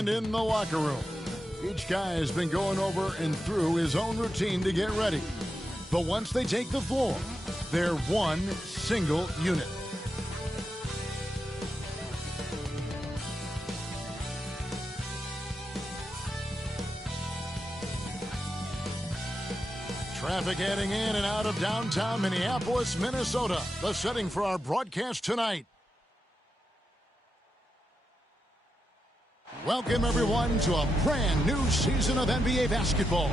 And in the locker room, each guy has been going over and through his own routine to get ready. But once they take the floor, they're one single unit. Traffic heading in and out of downtown Minneapolis, Minnesota. The setting for our broadcast tonight. Welcome, everyone, to a brand new season of NBA basketball.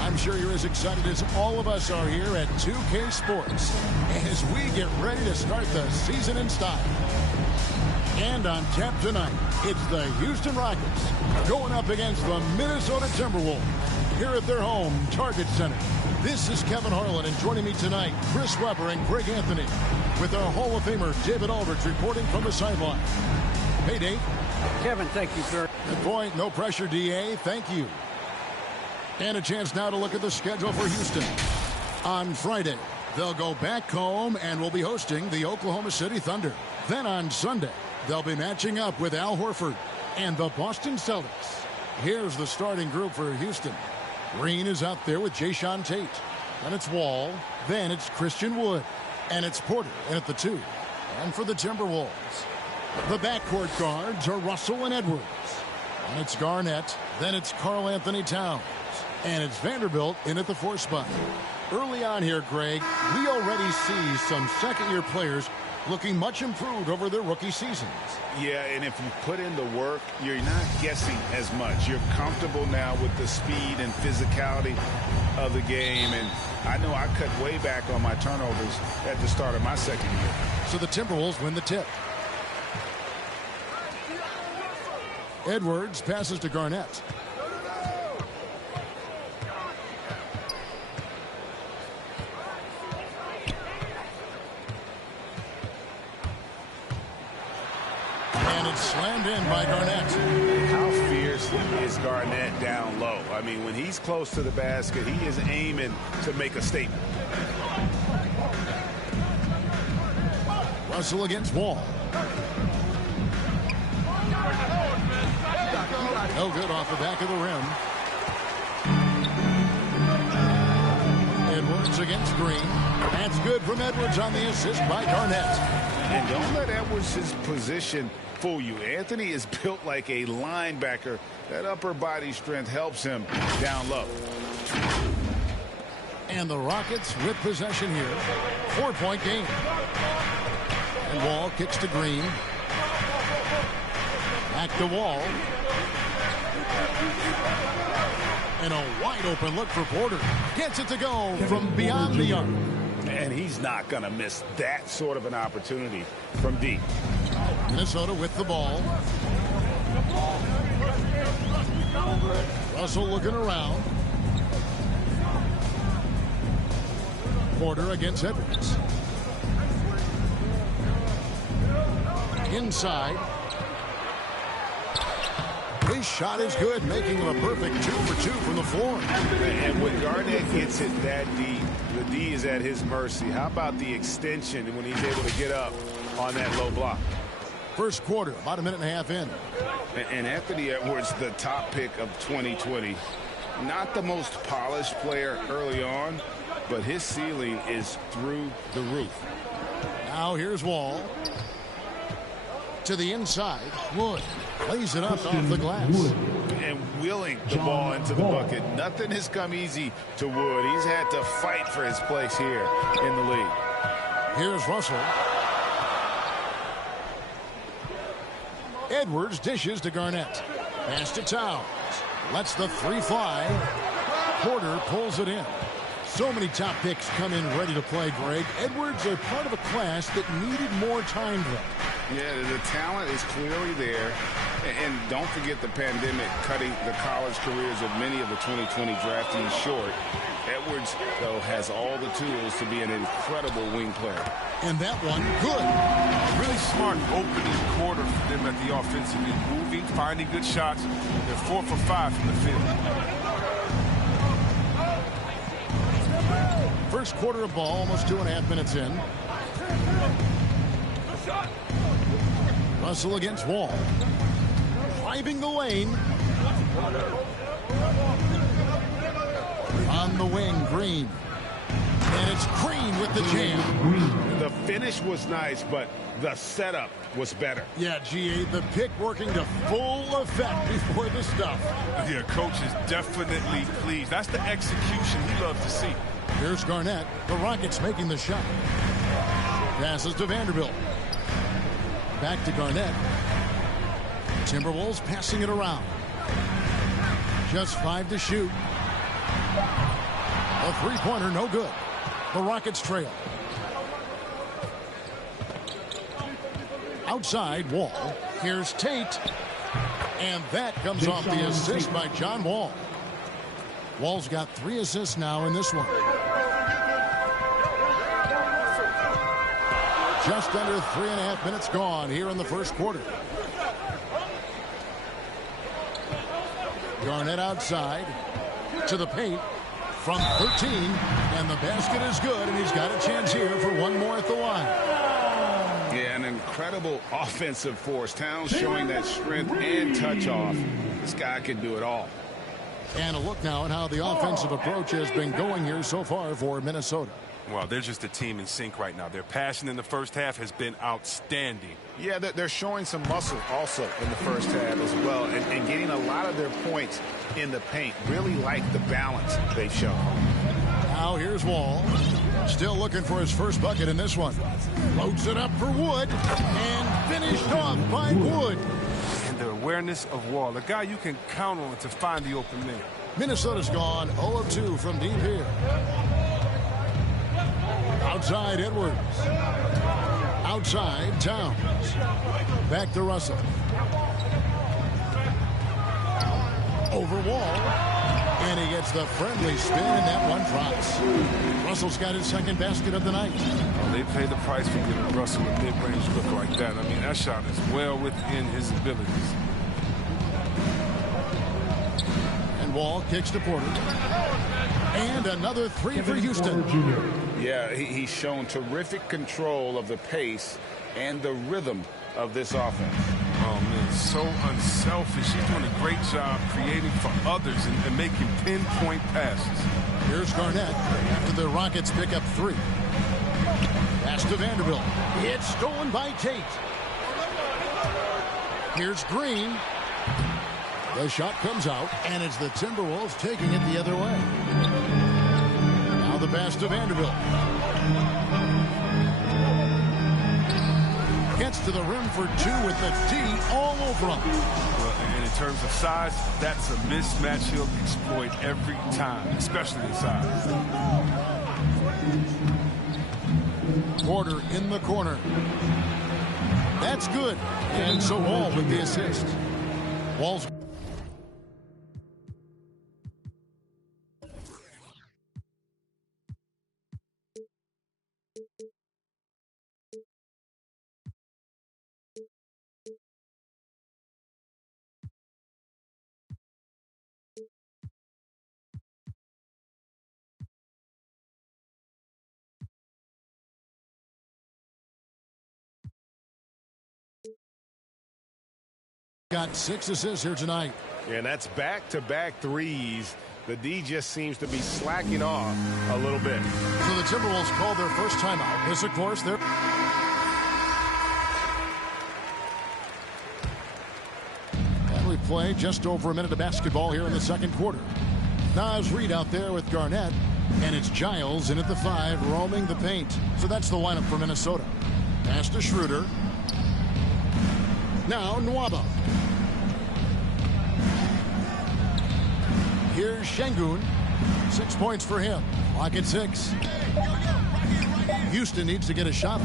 I'm sure you're as excited as all of us are here at 2K Sports as we get ready to start the season in style. And on tap tonight, it's the Houston Rockets going up against the Minnesota Timberwolves here at their home Target Center. This is Kevin Harlan, and joining me tonight, Chris Webber and Greg Anthony, with our Hall of Famer David Aldridge reporting from the sideline. Hey, Dave. Kevin, thank you, sir. Good point. No pressure, DA. Thank you. And a chance now to look at the schedule for Houston. On Friday, they'll go back home and will be hosting the Oklahoma City Thunder. Then on Sunday, they'll be matching up with Al Horford and the Boston Celtics. Here's the starting group for Houston. Green is out there with Jayshawn Tate. Then it's Wall. Then it's Christian Wood. And it's Porter in at the 2. And for the Timberwolves, the backcourt guards are Russell and Edwards. And it's Garnett. Then it's Karl Anthony Towns. And it's Vanderbilt in at the 4 spot. Early on here, Greg, we already see some second-year players looking much improved over their rookie seasons. Yeah, and if you put in the work, you're not guessing as much. You're comfortable now with the speed and physicality of the game. And I know I cut way back on my turnovers at the start of my second year. So the Timberwolves win the tip. Edwards passes to Garnett. And it's slammed in by Garnett. How fierce is Garnett down low? I mean, when he's close to the basket, he is aiming to make a statement. Russell against Wall. No good off the back of the rim. Edwards against Green. That's good from Edwards on the assist by Garnett. And don't let Edwards' position fool you. Anthony is built like a linebacker. That upper body strength helps him down low. And the Rockets with possession here. 4-point game. And Wall kicks to Green. Back to Wall. And a wide open look for Porter. Gets it to go from beyond the arc. And he's not going to miss that sort of an opportunity from deep. Minnesota with the ball. Russell looking around. Porter against Edwards. Inside. His shot is good, making him a perfect 2 for 2 from the floor. And when Garnett gets it that deep, the D is at his mercy. How about the extension when he's able to get up on that low block? First quarter, about a minute and a half in. And Anthony Edwards, the top pick of 2020. Not the most polished player early on, but his ceiling is through the roof. Now here's Wall. To the inside, Wood plays it up off the glass. And wheeling the ball into the bucket. Nothing has come easy to Wood. He's had to fight for his place here in the league. Here's Russell. Edwards dishes to Garnett. Pass to Towns. Lets the 3 fly. Porter pulls it in. So many top picks come in ready to play, Greg. Edwards are part of a class that needed more time though. Yeah, the talent is clearly there. And don't forget the pandemic cutting the college careers of many of the 2020 draftees short. Edwards, though, has all the tools to be an incredible wing player. And that one, good. Really smart opening quarter for them at the offensive end. Moving, finding good shots. They're 4 for 5 from the field. First quarter of ball, almost 2.5 minutes in. Russell against Wall. driving the lane. On the wing, Green. And it's Green with the jam. The finish was nice, but the setup was better. Yeah, GA, the pick working to full effect before the stuff. Yeah, coach is definitely pleased. That's the execution he loves to see. Here's Garnett. The Rockets making the shot. Passes to Vanderbilt. Back to Garnett. Timberwolves passing it around. Just 5 to shoot. A three-pointer, no good. The Rockets trail. Outside, Wall. Here's Tate. And that comes off the assist by John Wall. Wall's got 3 assists now in this one. Just under 3.5 minutes gone here in the first quarter. Garnett outside to the paint from 13, and the basket is good, and he's got a chance here for one more at the line. Yeah, an incredible offensive force. Towns showing that strength and touch off. This guy can do it all. And a look now at how the offensive approach has been going here so far for Minnesota. Well, they're just a team in sync right now. Their passing in the first half has been outstanding. Yeah, they're showing some muscle also in the first half as well, and getting a lot of their points in the paint. Really like the balance they've shown. Now here's Wall. Still looking for his first bucket in this one. Loads it up for Wood, and finished off by Wood. And the awareness of Wall, a guy you can count on to find the open man. Minnesota's gone 0 of 2 from deep here. Outside, Edwards. Outside, Towns. Back to Russell. Over Wall. And he gets the friendly spin, and that one drops. Russell's got his second basket of the night. Oh, they pay the price for giving Russell a mid-range look like that. I mean, that shot is well within his abilities. And Wall kicks to Porter. And another 3 for Houston. Yeah, he's shown terrific control of the pace and the rhythm of this offense. Oh, man, so unselfish. He's doing a great job creating for others and making pinpoint passes. Here's Garnett after the Rockets pick up 3. Pass to Vanderbilt. It's stolen by Tate. Here's Green. The shot comes out, and it's the Timberwolves taking it the other way. Now the pass to Vanderbilt. Gets to the rim for 2 with the D all over him. Well, and in terms of size, that's a mismatch he'll exploit every time, especially in size. Porter in the corner. That's good. And so Wall with the assist. Wall's got 6 assists here tonight. Yeah, and that's back-to-back threes. The D just seems to be slacking off a little bit. So the Timberwolves called their first timeout. This, of course, they're... And we play just over a minute of basketball here in the second quarter. Naz Reid out there with Garnett. And it's Giles in at the 5, roaming the paint. So that's the lineup for Minnesota. Pass to Schroeder. Now Nwaba. Here's Şengün. 6 points for him. Lock at 6. Houston needs to get a shot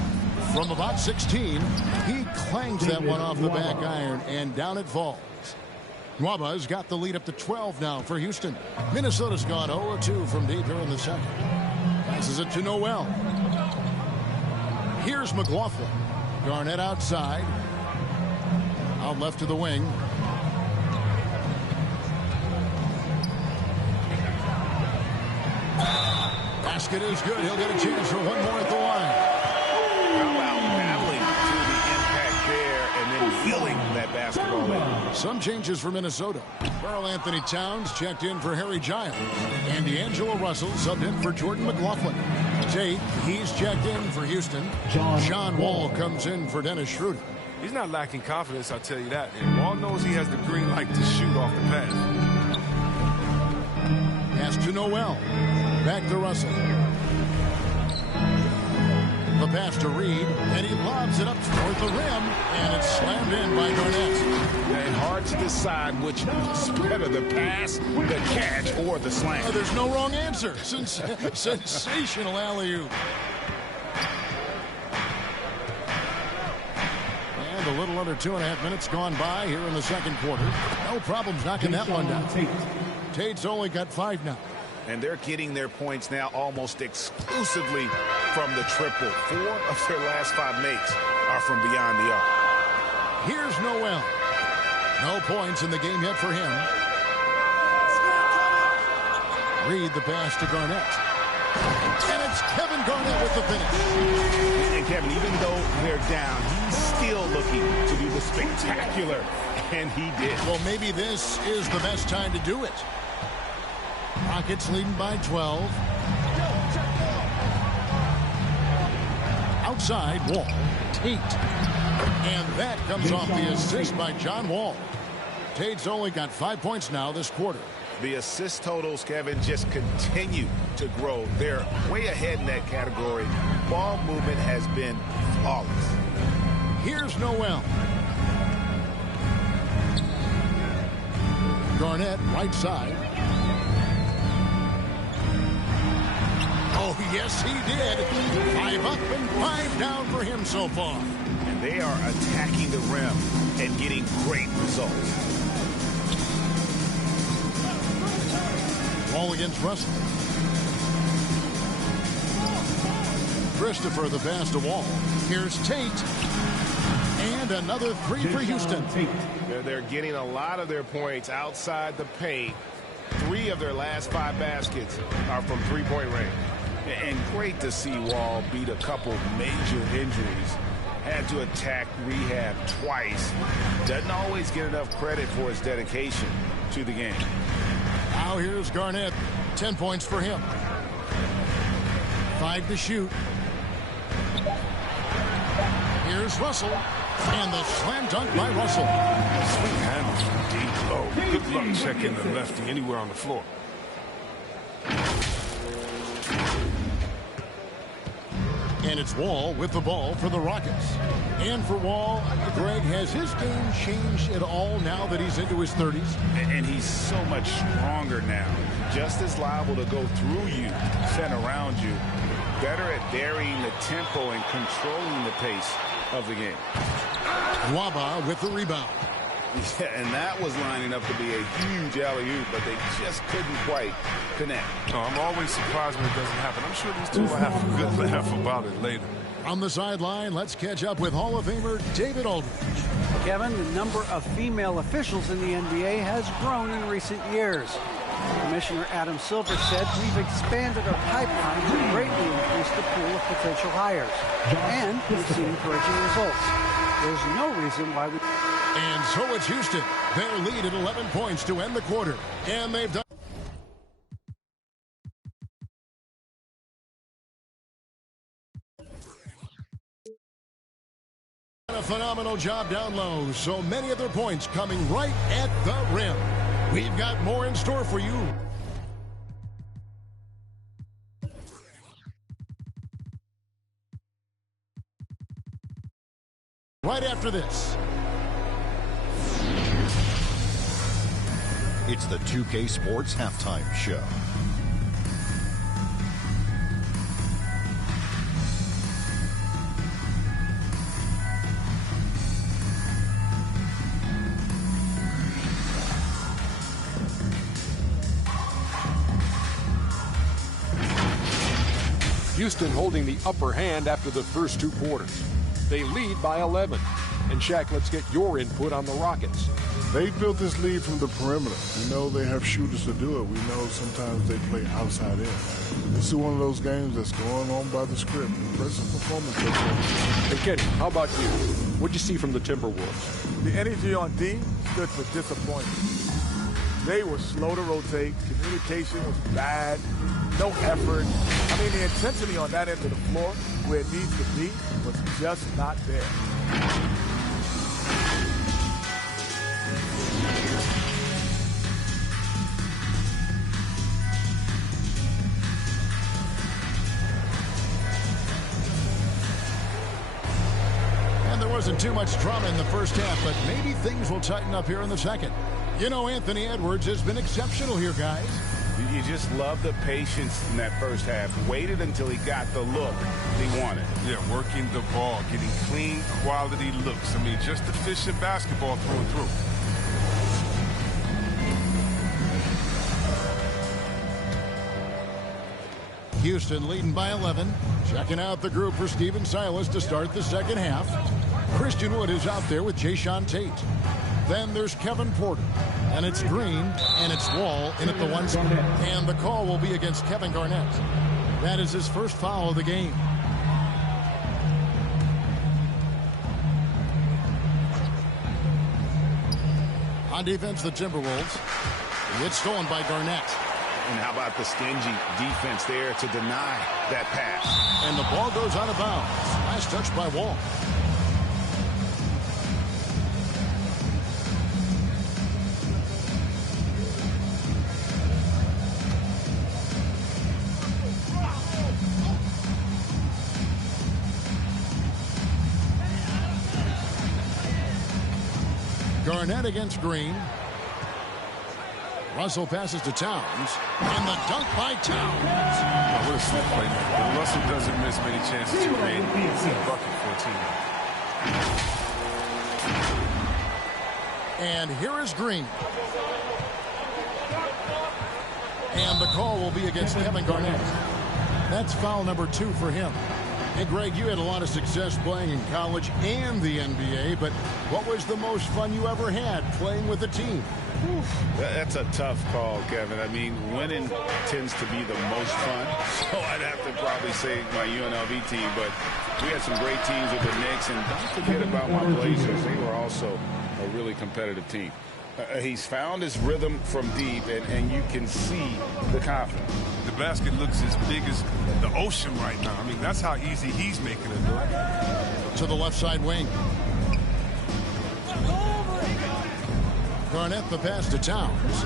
from about 16. He clangs that one off the back iron, and down it falls. Nwaba's got the lead up to 12 now for Houston. Minnesota's gone 0-2 from deep here in the second. Passes it to Noel. Here's McLaughlin. Garnett outside. Out left to the wing. Basket is good. He'll get a chance for one more at the line. How about battling to the impact there and then wheeling that basketball in. Some changes for Minnesota. Karl Anthony Towns checked in for Harry Giles. And D'Angelo Russell subbed in for Jordan McLaughlin. Tate, he's checked in for Houston. John Wall comes in for Dennis Schroeder. He's not lacking confidence, I'll tell you that. And Wall knows he has the green light to shoot off the pass. Pass to Noel. Back to Russell. The pass to Reed, and he lobs it up toward the rim, and it's slammed in by Garnett. And hard to decide which is better, the pass, the catch, or the slam. There's no wrong answer. Sensational alley-oop. And a little under 2.5 minutes gone by here in the second quarter. No problems knocking that one down. Tate's only got 5 now. And they're getting their points now almost exclusively from the triple. 4 of their last 5 makes are from beyond the arc. Here's Noel. No points in the game yet for him. Reed the pass to Garnett. And it's Kevin Garnett with the finish. And Kevin, even though they're down, he's still looking to do the spectacular. And he did. Well, maybe this is the best time to do it. Rockets leading by 12. Outside, Wall. Tate. And that comes off the assist by John Wall. Tate's only got 5 points now this quarter. The assist totals, Kevin, just continue to grow. They're way ahead in that category. Ball movement has been flawless. Here's Noel. Garnett, right side. Oh, yes, he did. 5 up and 5 down for him so far. And they are attacking the rim and getting great results. Ball against Russell. Christopher the pass to Wall. Here's Tate. And another 3 for Houston. They're getting a lot of their points outside the paint. 3 of their last 5 baskets are from three-point range. And great to see Wall beat a couple major injuries. Had to attack rehab twice. Doesn't always get enough credit for his dedication to the game. Now here's Garnett. 10 points for him. 5 to shoot. Here's Russell. And the slam dunk by Russell. Sweet handles from deep low. Good luck checking the lefty anywhere on the floor. And it's Wall with the ball for the Rockets. And for Wall, Greg, has his game changed at all now that he's into his 30s? And he's so much stronger now. Just as liable to go through you, defend around you. Better at varying the tempo and controlling the pace of the game. Waba with the rebound. Yeah, and that was lining up to be a huge alley-oop, but they just couldn't quite connect. Oh, I'm always surprised when it doesn't happen. I'm sure these two will have a good laugh about it later. On the sideline, let's catch up with Hall of Famer David Aldridge. Kevin, the number of female officials in the NBA has grown in recent years. Commissioner Adam Silver said, "We've expanded our pipeline to greatly increase the pool of potential hires. And we've seen encouraging results. There's no reason why we..." And so it's Houston. Their lead at 11 points to end the quarter. And they've done a phenomenal job down low. So many of their points coming right at the rim. We've got more in store for you. Right after this. It's the 2K Sports Halftime Show. Houston holding the upper hand after the first 2 quarters. They lead by 11. And Shaq, let's get your input on the Rockets. They built this lead from the perimeter. We know they have shooters to do it. We know sometimes they play outside in. This is one of those games that's going on by the script. Impressive performance. Hey, Kenny, how about you? What'd you see from the Timberwolves? The energy on D stood for disappointment. They were slow to rotate. Communication was bad. No effort. I mean, the intensity on that end of the floor, where it needs to be, was just not there. There wasn't too much drama in the first half, but maybe things will tighten up here in the second. You know, Anthony Edwards has been exceptional here, guys. You just love the patience in that first half. Waited until he got the look he wanted. Yeah, working the ball, getting clean, quality looks. I mean, just efficient basketball through and through. Houston leading by 11. Checking out the group for Steven Silas to start the second half. Christian Wood is out there with Jayshawn Tate. Then there's Kevin Porter. And it's Green, and it's Wall in at the 1 spot. And the call will be against Kevin Garnett. That is his first foul of the game. On defense, the Timberwolves. It's stolen by Garnett. And how about the stingy defense there to deny that pass? And the ball goes out of bounds. Nice touch by Wall. Garnett against Green. Russell passes to Towns. And the dunk by Towns. Oh, what a slip play, man. Russell doesn't miss many chances to create a bucket for a team. And here is Green. And the call will be against Kevin Garnett. That's foul number 2 for him. Hey, Greg, you had a lot of success playing in college and the NBA, but what was the most fun you ever had playing with a team? That's a tough call, Kevin. I mean, winning tends to be the most fun. So I'd have to probably say my UNLV team, but we had some great teams with the Knicks, and don't forget about my Blazers. They were also a really competitive team. He's found his rhythm from deep, and you can see the confidence. The basket looks as big as the ocean right now. I mean, that's how easy he's making it look. To the left side wing. Garnett the pass to Towns.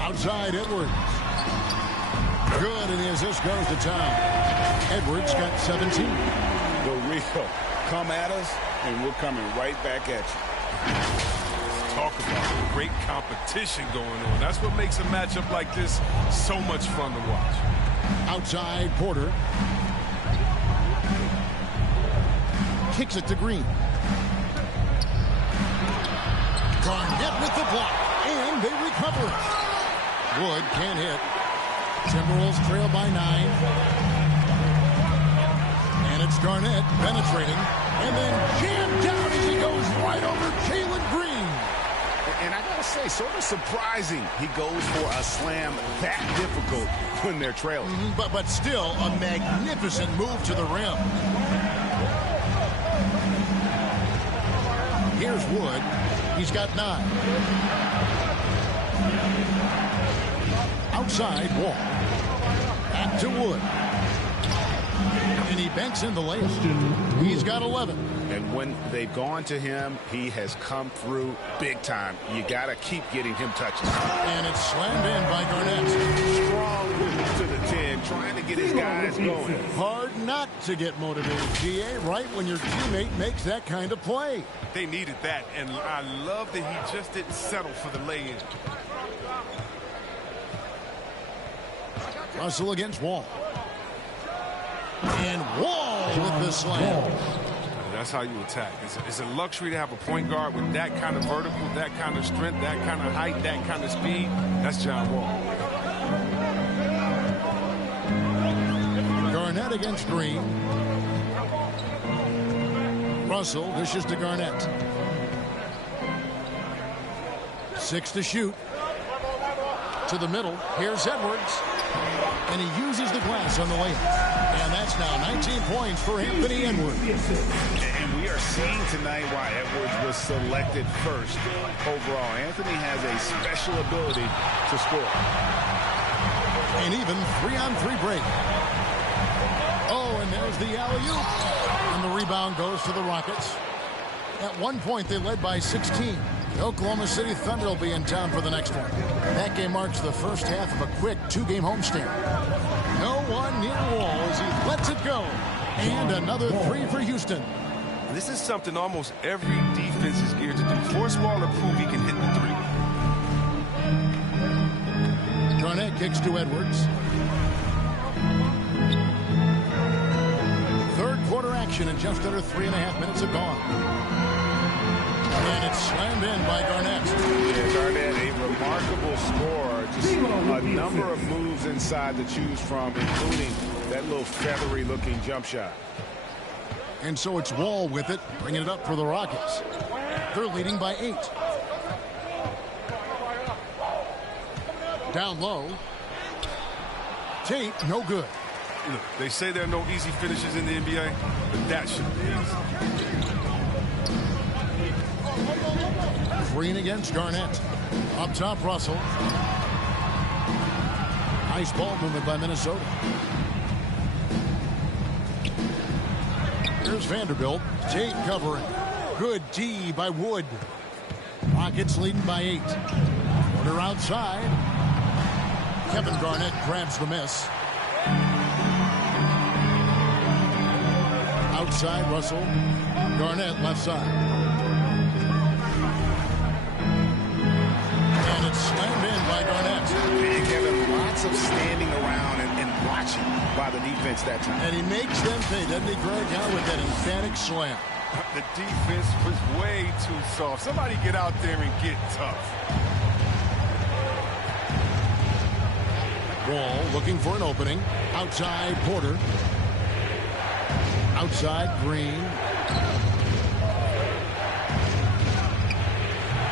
Outside Edwards. Good, and the assist goes to Towns. Edwards got 17. The real come at us, and we're coming right back at you. Talk about great competition going on. That's what makes a matchup like this so much fun to watch. Outside Porter. Kicks it to Green. Garnett with the block, and they recover it. Wood can't hit. Timberwolves trail by 9. And it's Garnett penetrating, and then jammed down as he goes right over Jalen Green. And I gotta say, sort of surprising he goes for a slam that difficult when they're trailing. But still a magnificent move to the rim. Here's Wood. He's got 9. Outside Wall. Back to Wood. And he banks in the layup. He's got 11. And when they've gone to him, he has come through big time. You got to keep getting him touches. And it's slammed in by Garnett. Strong move to the 10, trying to get his guys going. Hard not to get motivated, GA, right when your teammate makes that kind of play. They needed that, and I love that he just didn't settle for the lay-in. Russell against Wall. And Wall with the slam. That's how you attack. It's a luxury to have a point guard with that kind of vertical, that kind of strength, that kind of height, that kind of speed. That's John Wall. Garnett against Green. Russell dishes to Garnett. 6 to shoot. To the middle. Here's Edwards. And he uses the glass on the layup. And that's now 19 points for Anthony Edwards. And we are seeing tonight why Edwards was selected first overall. Anthony has a special ability to score. An even 3-on-3 break. Oh, and there's the alley-oop. And the rebound goes to the Rockets. At one point, they led by 16. The Oklahoma City Thunder will be in town for the next one. That game marks the first half of a quick 2-game homestand. No one near Wall as he lets it go. And another 3 for Houston. This is something almost every defense is geared to do. Force Wall to prove he can hit the 3. Garnett kicks to Edwards. Third quarter action and just under 3.5 minutes have gone. And it's slammed in by Garnett. Yeah, Garnett, a remarkable scorer. Just a number of moves inside to choose from, including that little feathery-looking jump shot. And so it's Wall with it, bringing it up for the Rockets. They're leading by 8. Down low. Tate, no good. Look, they say there are no easy finishes in the NBA, but that should be easy. Green against Garnett. Up top, Russell. Nice ball movement by Minnesota. Here's Vanderbilt. Tate covering. Good D by Wood. Rockets leading by 8. Quarter outside. Kevin Garnett grabs the miss. Outside, Russell. Garnett left side. And it's slammed in by Garnett. And Kevin, lots of standing around and watching by the defense that time. And he makes them pay, doesn't he, Greg? Out with that emphatic slam. The defense was way too soft. Somebody get out there and get tough. Wall looking for an opening. Outside, Porter. Outside, Green.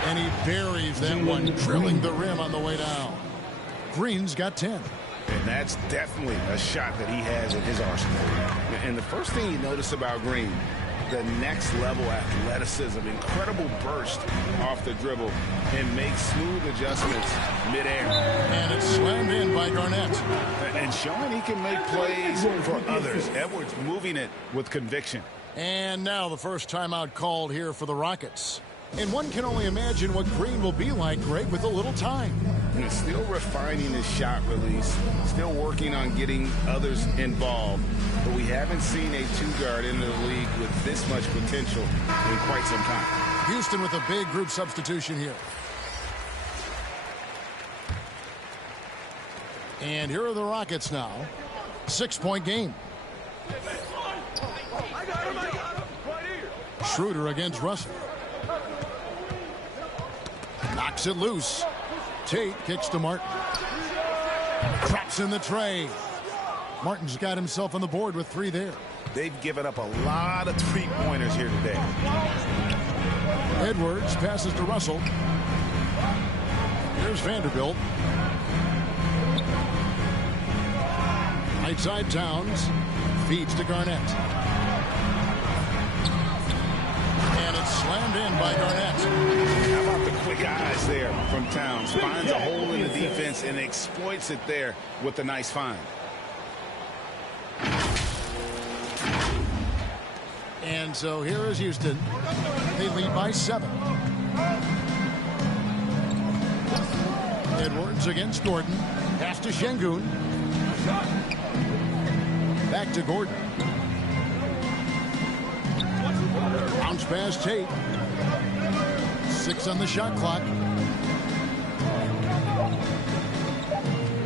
And he buries that one, drilling the rim on the way down. Green's got 10. And that's definitely a shot that he has in his arsenal. And the first thing you notice about Green, the next level athleticism, incredible burst off the dribble, and makes smooth adjustments midair. And it's slammed in by Garnett. And showing he can make plays for others. Edwards moving it with conviction. And now the first timeout called here for the Rockets. And one can only imagine what Green will be like, Greg, with a little time. And still refining his shot release, still working on getting others involved. But we haven't seen a two-guard into the league with this much potential in quite some time. Houston with a big group substitution here. And here are the Rockets now. 6-point game. Schroeder against Russell. Knocks it loose. Tate kicks to Martin. Drops in the tray. Martin's got himself on the board with 3 there. They've given up a lot of three-pointers here today. Edwards passes to Russell. Here's Vanderbilt. Right side, Towns. Feeds to Garnett. And it's slammed in by Garnett. How about the quick eyes there from Towns? Finds a hole in the defense and exploits it there with a nice find. And so here is Houston. They lead by 7. Edwards against Gordon. Pass to Şengün. Back to Gordon. Bounce pass Tate. 6 on the shot clock.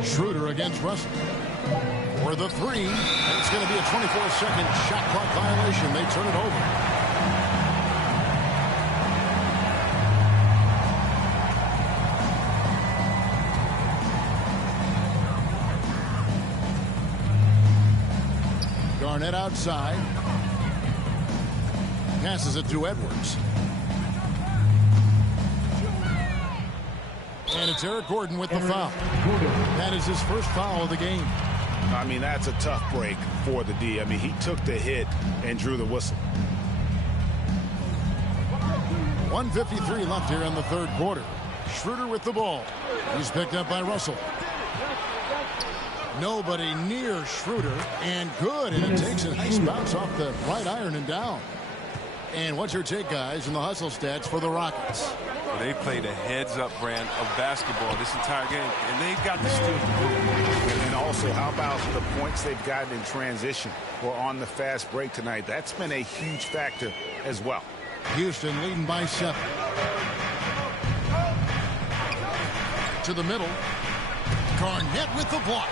Schroeder against Russell. For the 3. And it's going to be a 24-second shot clock violation. They turn it over. Garnett outside. Passes it to Edwards. And it's Eric Gordon with the foul. That is his first foul of the game. I mean, that's a tough break for the D. I mean, he took the hit and drew the whistle. 1:53 left here in the third quarter. Schroeder with the ball. He's picked up by Russell. Nobody near Schroeder, and good, and it takes a nice bounce off the right iron and down. And what's your take, guys, in the hustle stats for the Rockets? Well, they played a heads-up brand of basketball this entire game, and they've got the steal to prove it. And also, how about the points they've gotten in transition or on the fast break tonight? That's been a huge factor as well. Houston leading by 7. To the middle. Garnett with the block.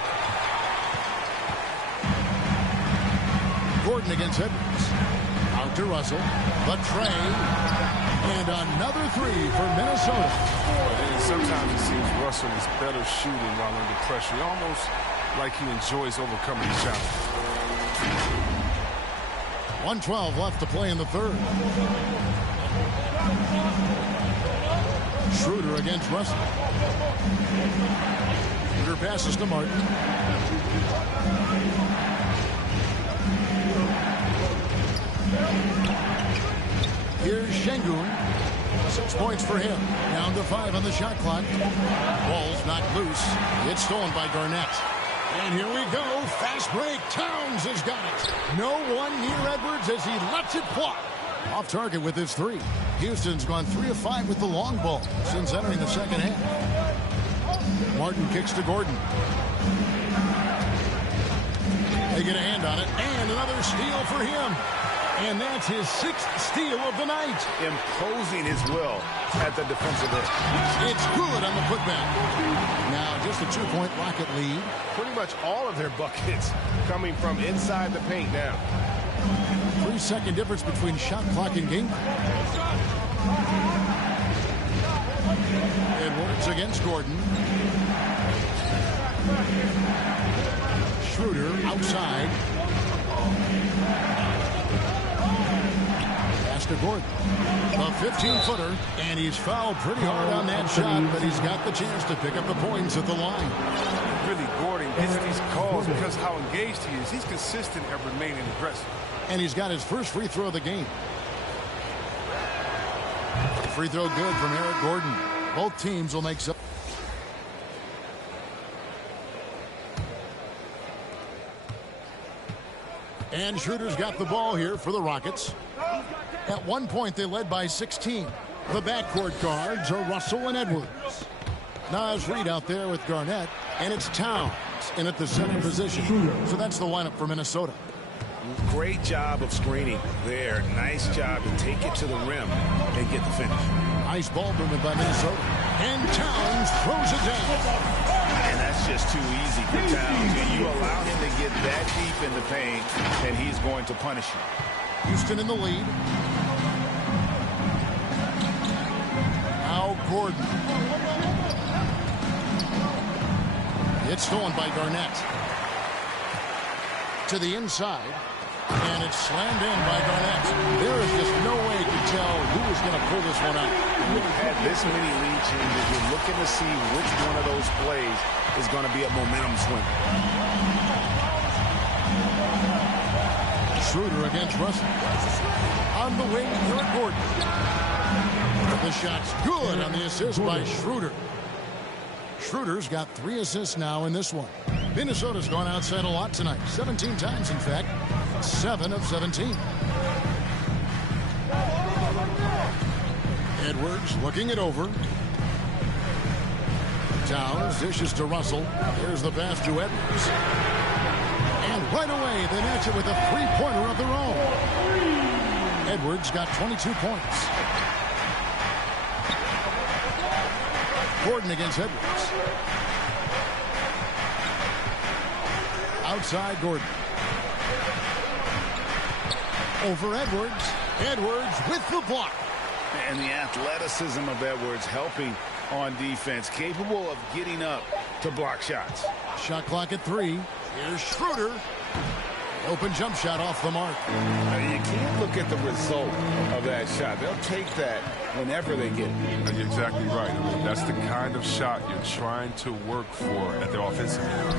Gordon against Edwards. Out to Russell. The tray. And another three for Minnesota. And sometimes it seems Russell is better shooting while under pressure. Almost like he enjoys overcoming the challenge. 1:12 left to play in the third. Schroeder against Russell. Schroeder passes to Martin. Here's Şengün. 6 points for him. Down to 5 on the shot clock. Ball's knocked loose. It's stolen by Garnett. And here we go. Fast break. Towns has got it. No one near Edwards as he lets it fly. Off target with his 3. Houston's gone 3 of 5 with the long ball since entering the second half. Martin kicks to Gordon. They get a hand on it. And another steal for him. And that's his 6th steal of the night. Imposing his will at the defensive end. It's good on the putback. Now just a 2-point Rocket lead. Pretty much all of their buckets coming from inside the paint now. 3-second difference between shot clock and game. Edwards against Gordon. Schroeder outside. To Gordon. A 15-footer, and he's fouled pretty hard on that shot, but he's got the chance to pick up the points at the line. Really, Gordon gets these calls because how engaged he is. He's consistent and remaining aggressive. And he's got his first free throw of the game. Free throw good from Eric Gordon. Both teams will make some. And Schroeder's got the ball here for the Rockets. At one point, they led by 16. The backcourt guards are Russell and Edwards. Nas Reed out there with Garnett, and it's Towns in at the center position. So that's the lineup for Minnesota. Great job of screening there. Nice job to take it to the rim and get the finish. Nice ball movement by Minnesota. And Towns throws it down. And that's just too easy for Towns. You allow him to get that deep in the paint, and he's going to punish you. Houston in the lead. Now Gordon. It's stolen by Garnett. To the inside. And it's slammed in by Garnett. There is just no way to tell who is going to pull this one out. We've had this many lead changes. You're looking to see which one of those plays is going to be a momentum swing. Schroeder against Russell. On the wing, Eric Gordon. The shot's good on the assist by Schroeder. Schroeder's got 3 assists now in this one. Minnesota's gone outside a lot tonight. 17 times, in fact. 7 of 17. Edwards looking it over. Towns dishes to Russell. Here's the pass to Edwards. And right away, they match it with a 3-pointer of their own. Edwards got 22 points. Gordon against Edwards. Outside Gordon. Over Edwards. Edwards with the block. And the athleticism of Edwards helping on defense. Capable of getting up to block shots. Shot clock at 3. Here's Schroeder. Open jump shot off the mark. You can't look at the result of that shot. They'll take that whenever they get it. You're exactly right. I mean, that's the kind of shot you're trying to work for at the offensive end.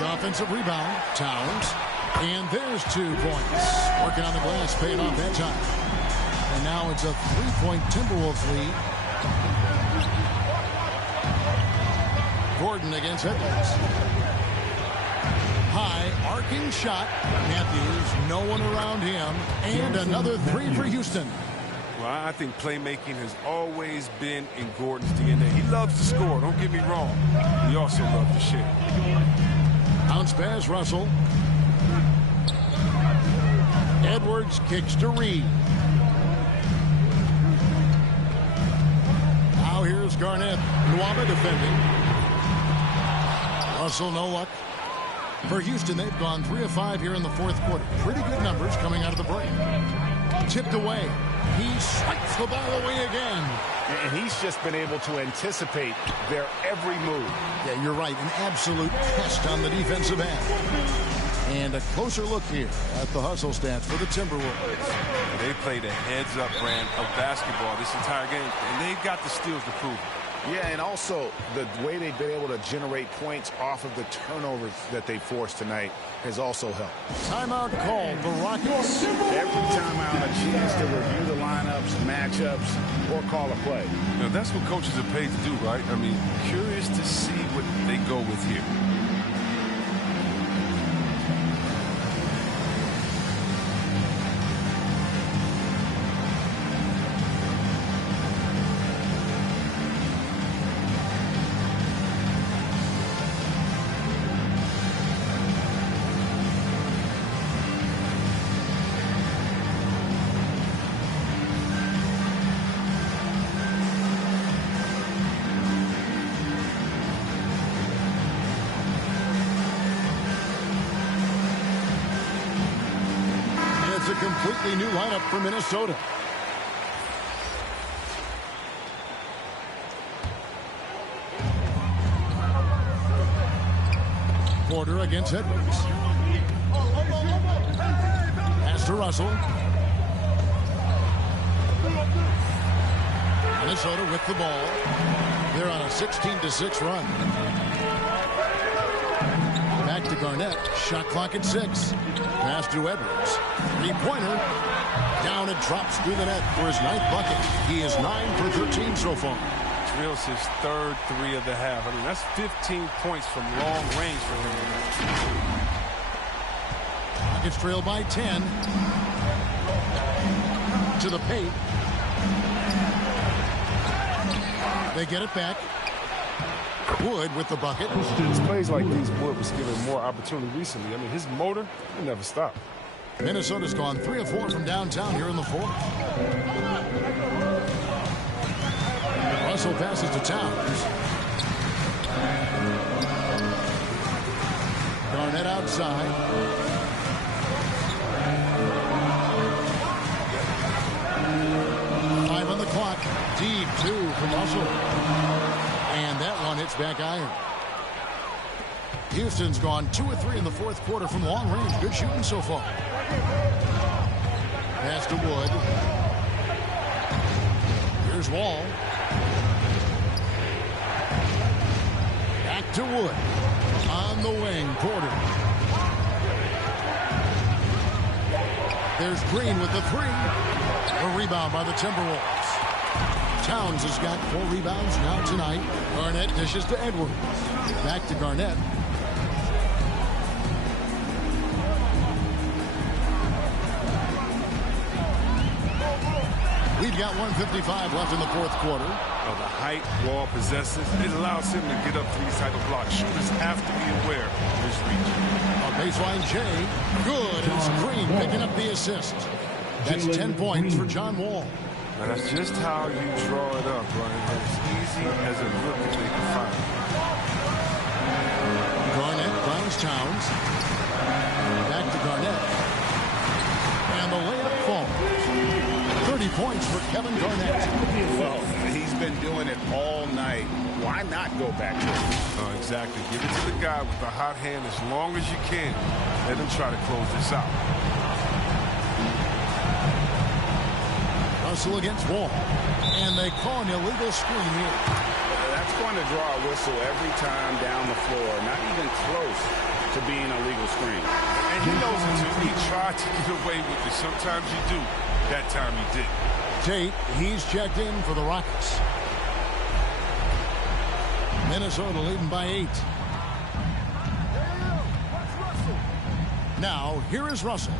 The offensive rebound, Towns. And there's 2 points. Working on the glass, paying off that time. And now it's a 3-point Timberwolves lead. Gordon against Edwards. High, arcing shot. Matthews, no one around him. And another 3 for Houston. Well, I think playmaking has always been in Gordon's DNA. He loves to score, don't get me wrong. He also loves to share. Bounce pass, Russell. Edwards kicks to Reed. Now here's Garnett. Nwaba defending. Russell, no luck. For Houston, they've gone 3 of 5 here in the 4th quarter. Pretty good numbers coming out of the break. Tipped away. He swipes the ball away again. And he's just been able to anticipate their every move. Yeah, you're right. An absolute pest on the defensive end. And a closer look here at the hustle stats for the Timberwolves. They played a heads-up brand of basketball this entire game, and they've got the steals to prove it. Yeah, and also the way they've been able to generate points off of the turnovers that they forced tonight has also helped. Timeout called. The Rockets. Every timeout, a chance to review the lineups, matchups, or call a play. You know, that's what coaches are paid to do, right? I mean, curious to see what they go with here. Completely new lineup for Minnesota. Porter against Edwards. Pass to Russell. Minnesota with the ball. They're on a 16-6 run. Back to Garnett. Shot clock at 6. Pass to Edwards. 3-pointer. Down and drops through the net for his 9th bucket. He is 9 for 13 so far. Drills his 3rd 3 of the half. I mean, that's 15 points from long range for him. Rockets trail by 10. To the paint. They get it back. Wood with the bucket. It's plays like these Wood was given more opportunity recently. I mean, his motor will never stop. Minnesota's gone 3 of 4 from downtown here in the 4th. Russell passes to Towns. Garnett outside. Five on the clock. Deep 2 from Russell. And that one hits back iron. Houston's gone 2 of 3 in the 4th quarter from long range. Good shooting so far. Pass to Wood. Here's Wall. Back to Wood. On the wing, Porter. There's Green with the 3. A rebound by the Timberwolves. Towns has got 4 rebounds now tonight. Garnett dishes to Edwards. Back to Garnett. We've got 1:55 left in the 4th quarter. The height Wall possesses, it allows him to get up to these type of blocks. Shooters have to be aware of his reach. A baseline J. Good. It's Green picking up the assist. That's 10 points for John Wall. Now that's just how you draw it up, Brian. As easy as a look that they can find. Garnett finds Towns. Back to Garnett. And the layup falls. 30 points for Kevin Garnett. Well, he's been been doing it all night. Why not go back to it? Exactly. Give it to the guy with the hot hand as long as you can. Let him try to close this out. Russell against Wall. And they call an illegal screen here. That's going to draw a whistle every time down the floor. Not even close to being a legal screen. And he knows it too. He tried to get away with it. Sometimes you do. That time he didn't. Tate, he's checked in for the Rockets. Minnesota leading by 8. Now, here is Russell.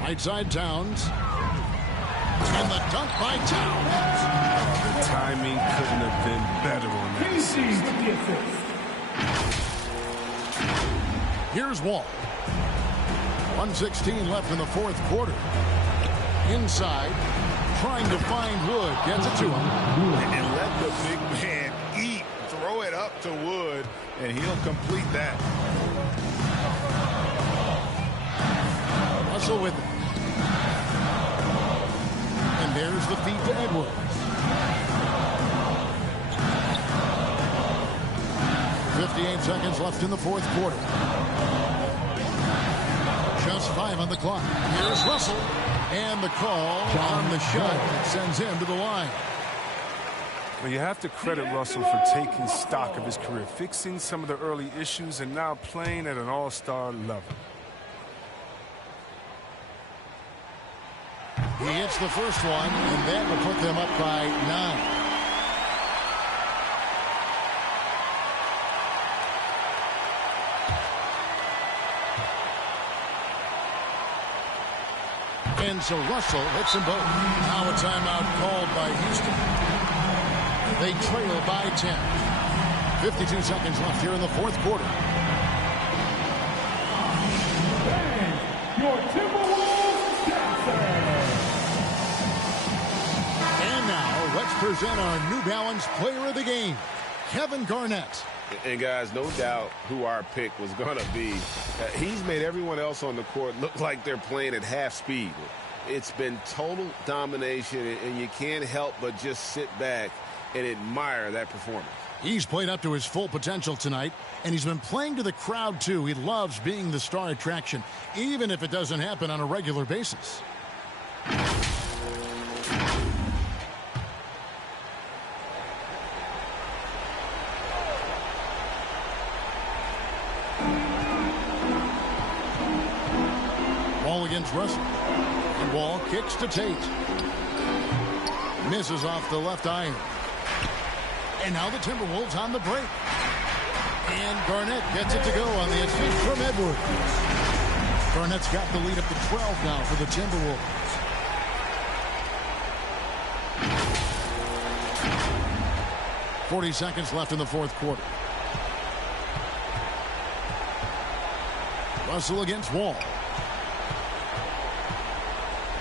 Right side Towns. And the dunk by Towns. The timing couldn't have been better on that assist. Here's Wall. 1:16 left in the fourth quarter. Inside, trying to find Wood. Gets it to him. And let the big man eat. Throw it up to Wood, and he'll complete that. Russell with it. And there's the feed to Edwards. 58 seconds left in the fourth quarter. Just 5 on the clock. Here's Russell. And the call on the shot that sends him to the line. Well, you have to credit Russell for taking stock of his career, fixing some of the early issues, and now playing at an all-star level. He hits the first one, and that will put them up by 9. And so Russell hits them both. Now a timeout called by Houston. They trail by 10. 52 seconds left here in the fourth quarter. Your Timberwolves And now let's present our New Balance player of the game, Kevin Garnett. And guys, no doubt who our pick was going to be. He's made everyone else on the court look like they're playing at half speed. It's been total domination, and you can't help but just sit back and admire that performance. He's played up to his full potential tonight, and he's been playing to the crowd, too. He loves being the star attraction, even if it doesn't happen on a regular basis. Ball against Russell. And Wall kicks to Tate. Misses off the left iron. And now the Timberwolves on the break. And Garnett gets it to go on the assist from Edwards. Garnett's got the lead up to 12 now for the Timberwolves. .40 seconds left in the fourth quarter. Russell against Wall.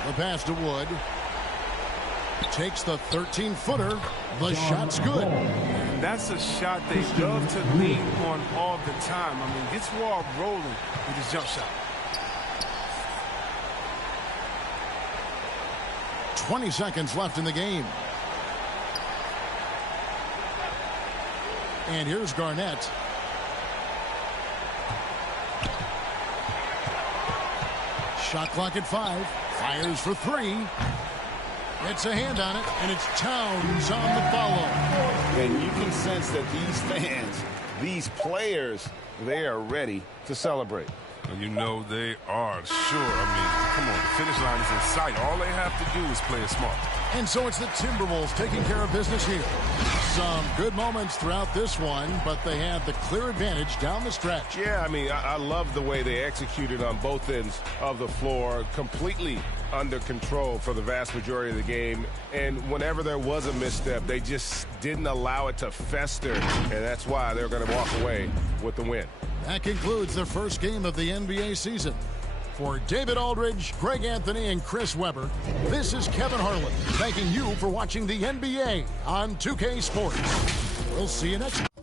The pass to Wood. Takes the 13-footer. The shot's good. That's a shot they love to lean on all the time. I mean, gets Wall rolling with his jump shot. 20 seconds left in the game. And here's Garnett. Shot clock at 5. Fires for 3. It's a hand on it, and it's Towns on the follow. And you can sense that these fans, these players, they are ready to celebrate. And you know they are, sure. I mean, come on, the finish line is in sight. All they have to do is play it smart. And so it's the Timberwolves taking care of business here. Some good moments throughout this one, but they had the clear advantage down the stretch. Yeah, I mean, I love the way they executed on both ends of the floor, completely under control for the vast majority of the game. And whenever there was a misstep, they just didn't allow it to fester, and that's why they're going to walk away with the win. That concludes the first game of the NBA season. For David Aldridge, Greg Anthony, and Chris Webber, this is Kevin Harlan thanking you for watching the NBA on 2K Sports. We'll see you next time.